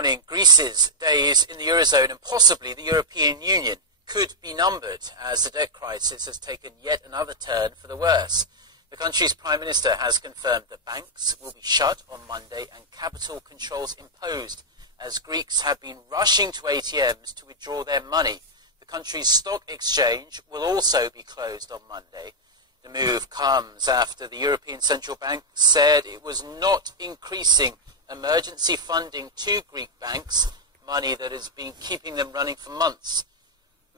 Morning, Greece's days in the Eurozone and possibly the European Union could be numbered as the debt crisis has taken yet another turn for the worse. The country's Prime Minister has confirmed that banks will be shut on Monday and capital controls imposed as Greeks have been rushing to ATMs to withdraw their money. The country's stock exchange will also be closed on Monday. The move comes after the European Central Bank said it was not increasing emergency funding to Greek banks, money that has been keeping them running for months.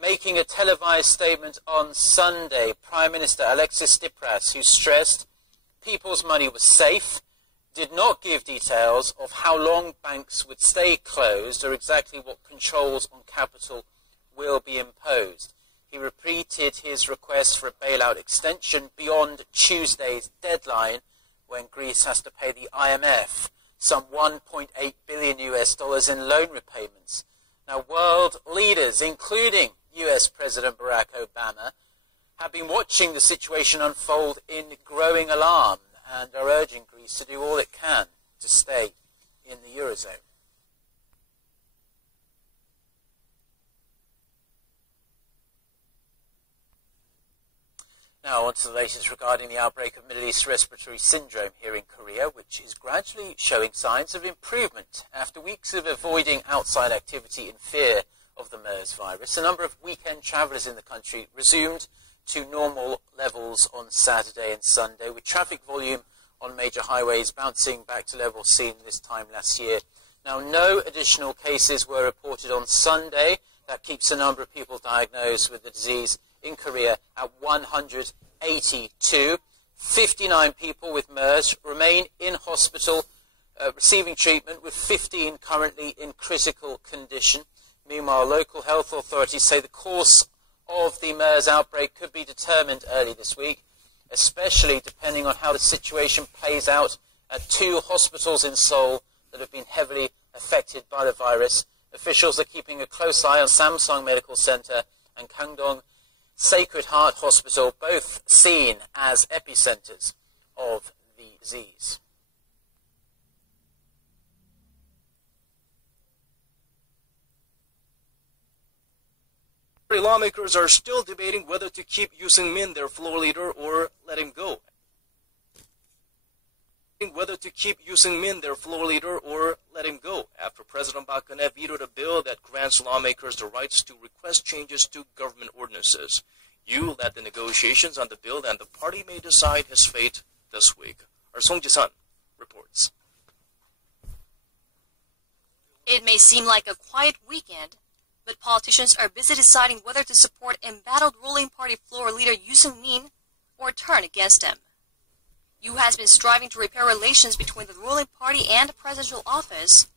Making a televised statement on Sunday, Prime Minister Alexis Tsipras, who stressed people's money was safe, did not give details of how long banks would stay closed or exactly what controls on capital will be imposed. He repeated his request for a bailout extension beyond Tuesday's deadline when Greece has to pay the IMF some $1.8 billion in loan repayments. Now, world leaders, including US President Barack Obama, have been watching the situation unfold in growing alarm and are urging Greece to do all it can to stay in the Eurozone. Now on to the latest regarding the outbreak of Middle East respiratory syndrome here in Korea, which is gradually showing signs of improvement. After weeks of avoiding outside activity in fear of the MERS virus, a number of weekend travellers in the country resumed to normal levels on Saturday and Sunday, with traffic volume on major highways bouncing back to levels seen this time last year. Now, no additional cases were reported on Sunday. That keeps the number of people diagnosed with the disease in Korea at 182. 59 people with MERS remain in hospital receiving treatment, with 15 currently in critical condition. Meanwhile, local health authorities say the course of the MERS outbreak could be determined early this week, especially depending on how the situation plays out at two hospitals in Seoul that have been heavily affected by the virus. Officials are keeping a close eye on Samsung Medical Center and Kangdong Sacred Heart Hospital, both seen as epicenters of the disease. Lawmakers are still debating whether to keep Yoo Seung-min, their floor leader, or let him go. Whether to keep Yoo Seung-min, their floor leader, or let him go after President Park Geun-hye vetoed a bill that grants lawmakers the rights to request changes to government ordinances. Yoo led the negotiations on the bill, and the party may decide his fate this week. Our Song Ji-sun reports. It may seem like a quiet weekend, but politicians are busy deciding whether to support embattled ruling party floor leader Yoo Seung-min or turn against him. Yoo has been striving to repair relations between the ruling party and the presidential office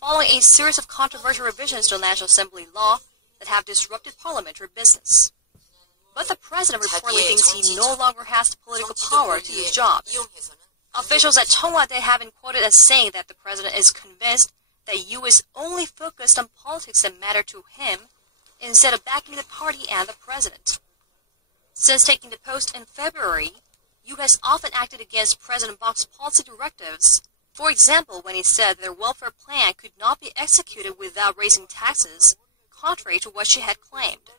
following a series of controversial revisions to the National Assembly law that have disrupted parliamentary business. But the president reportedly thinks he no longer has the political power to do his job. Officials at Cheongwade have been quoted as saying that the president is convinced that Yoo is only focused on politics that matter to him instead of backing the party and the president. Since taking the post in February, Yoo has often acted against President Park's policy directives. For example, when he said their welfare plan could not be executed without raising taxes, contrary to what she had claimed.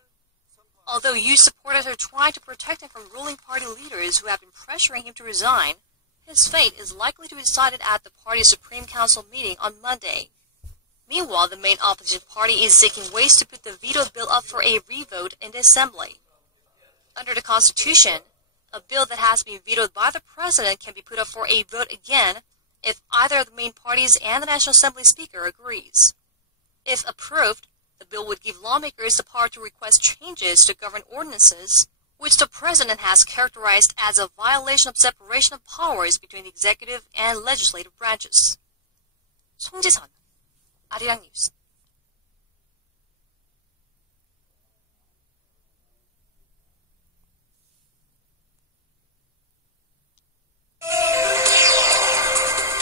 Although Yoo's supporters are trying to protect him from ruling party leaders who have been pressuring him to resign, his fate is likely to be decided at the party's Supreme Council meeting on Monday. Meanwhile, the main opposition party is seeking ways to put the vetoed bill up for a revote in the Assembly. Under the Constitution, a bill that has been vetoed by the president can be put up for a vote again if either of the main parties and the National Assembly Speaker agrees. If approved, the bill would give lawmakers the power to request changes to government ordinances, which the president has characterized as a violation of separation of powers between the executive and legislative branches. Song Ji-sun, Arirang News.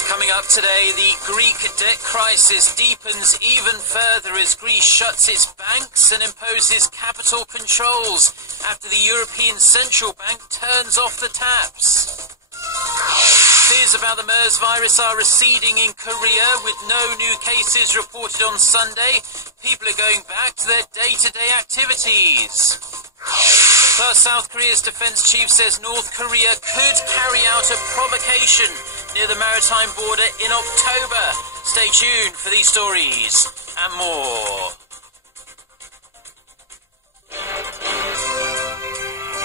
Coming up today, the Greek debt crisis deepens even further as Greece shuts its banks and imposes capital controls after the European Central Bank turns off the taps. Fears about the MERS virus are receding in Korea with no new cases reported on Sunday. People are going back to their day-to-day activities. Plus, South Korea's defense chief says North Korea could carry out a provocation near the maritime border in October. Stay tuned for these stories and more.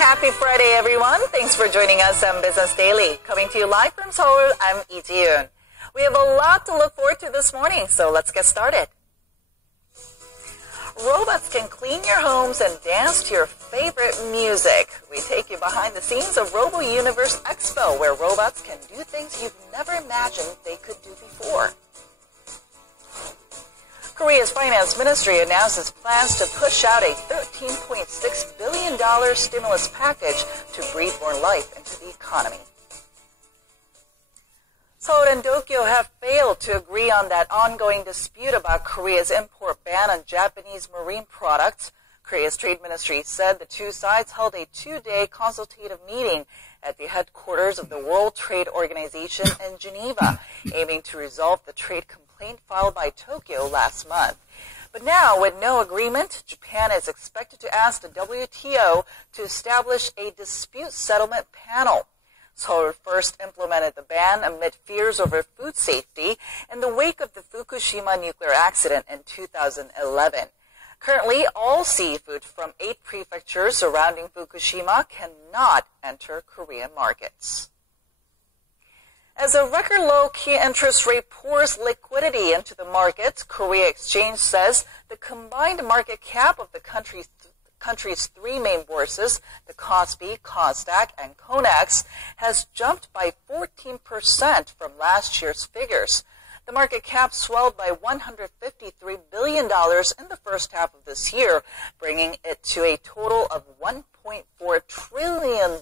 Happy Friday, everyone. Thanks for joining us on Business Daily. Coming to you live from Seoul, I'm Lee Ji-yoon. We have a lot to look forward to this morning, so let's get started. Robots can clean your homes and dance to your favorite music. We take you behind the scenes of Robo Universe Expo, where robots can do things you've never imagined they could do before. Korea's finance ministry announces plans to push out a $13.6 billion stimulus package to breathe more life into the economy. Seoul and Tokyo have failed to agree on that ongoing dispute about Korea's import ban on Japanese marine products. Korea's trade ministry said the two sides held a two-day consultative meeting at the headquarters of the World Trade Organization in Geneva, aiming to resolve the trade complaint filed by Tokyo last month. But now, with no agreement, Japan is expected to ask the WTO to establish a dispute settlement panel. Seoul first implemented the ban amid fears over food safety in the wake of the Fukushima nuclear accident in 2011. Currently, all seafood from 8 prefectures surrounding Fukushima cannot enter Korean markets. As a record low key interest rate pours liquidity into the markets, Korea Exchange says the combined market cap of the country's 3 main bourses, the Kospi, Kosdaq, and Konex, has jumped by 14% from last year's figures. The market cap swelled by $153 billion in the first half of this year, bringing it to a total of $1.4 trillion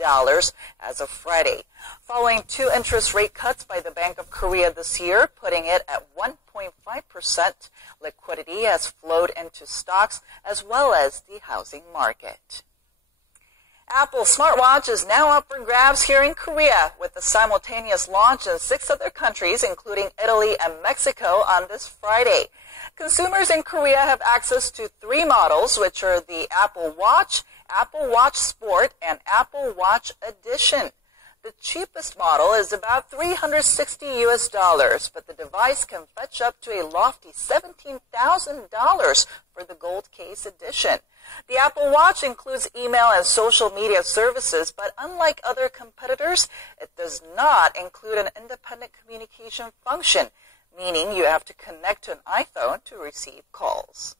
as of Friday. Following 2 interest rate cuts by the Bank of Korea this year, putting it at 1.5%, liquidity has flowed into stocks as well as the housing market. Apple smartwatch is now up for grabs here in Korea, with the simultaneous launch in 6 other countries, including Italy and Mexico, on this Friday. Consumers in Korea have access to 3 models, which are the Apple Watch Sport, and Apple Watch Edition. The cheapest model is about $360, but the device can fetch up to a lofty $17,000 for the gold case edition. The Apple Watch includes email and social media services, but unlike other competitors, it does not include an independent communication function, meaning you have to connect to an iPhone to receive calls.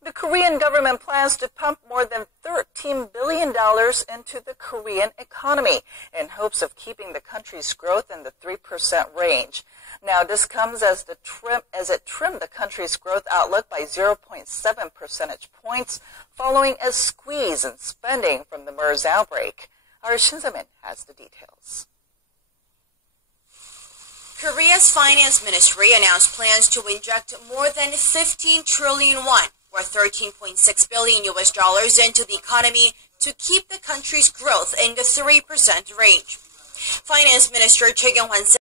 The Korean government plans to pump more than $13 billion into the Korean economy in hopes of keeping the country's growth in the 3% range. Now, this comes as it trimmed the country's growth outlook by 0.7 percentage points following a squeeze in spending from the MERS outbreak. Our Shin Se-min has the details. Korea's finance ministry announced plans to inject more than 15 trillion won, or $13.6 billion into the economy to keep the country's growth in the 3% range. Finance Minister Choi Kyung-hwan said